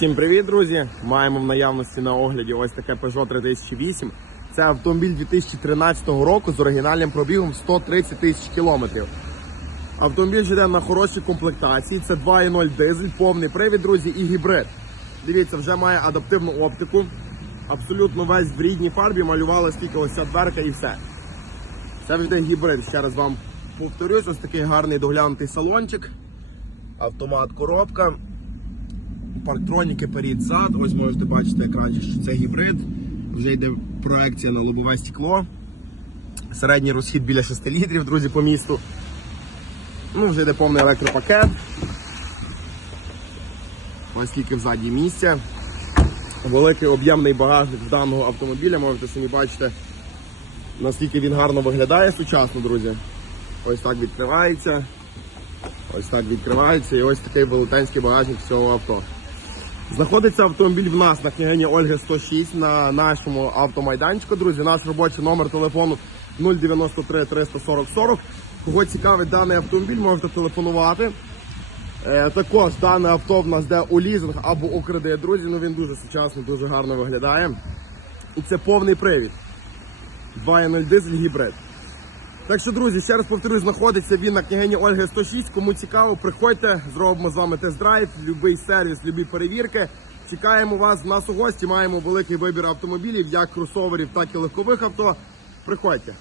Всім привіт, друзі! Маємо в наявності на огляді ось таке Peugeot 3008. Це автомобіль 2013 року з оригінальним пробігом 130 тисяч кілометрів. Автомобіль йде на хорошій комплектації. Це 2.0 дизель, повний привід, друзі, і гібрид. Дивіться, вже має адаптивну оптику. Абсолютно весь в рідній фарбі малювали стільки ось ця дверка і все. Це вже гібрид. Ще раз вам повторюсь, ось такий гарний доглянутий салончик. Автомат коробка. Парктроніки перед зад. Ось можете бачити екранчик, що це гібрид. Вже йде проекція на лобове стекло. Середній розхід біля 6 літрів, друзі, по місту. Ну, вже йде повний електропакет. Ось скільки в задній місця. Великий об'ємний багажник в даного автомобіля, можете самі бачити, наскільки він гарно виглядає сучасно, друзі. Ось так відкривається. Ось так відкривається і ось такий велетенський багажник цього авто. Знаходиться автомобіль в нас на княгині Ольги 106 на нашому автомайданчику. Друзі, наш робочий номер телефону 093 340 40. Кого цікавить даний автомобіль, можете телефонувати. Е, також дане авто в нас де у лізинг або у кредит. Друзі, ну він дуже сучасний, дуже гарно виглядає. І це повний привід. 2.0 дизель гібрид. Так що, друзі, ще раз повторюю, знаходиться він на княгині Ольги 106. Кому цікаво, приходьте, зробимо з вами тест-драйв, будь-який сервіс, любі перевірки. Чекаємо вас нас у гості. Маємо великий вибір автомобілів, як кросоверів, так і легкових авто. Приходьте.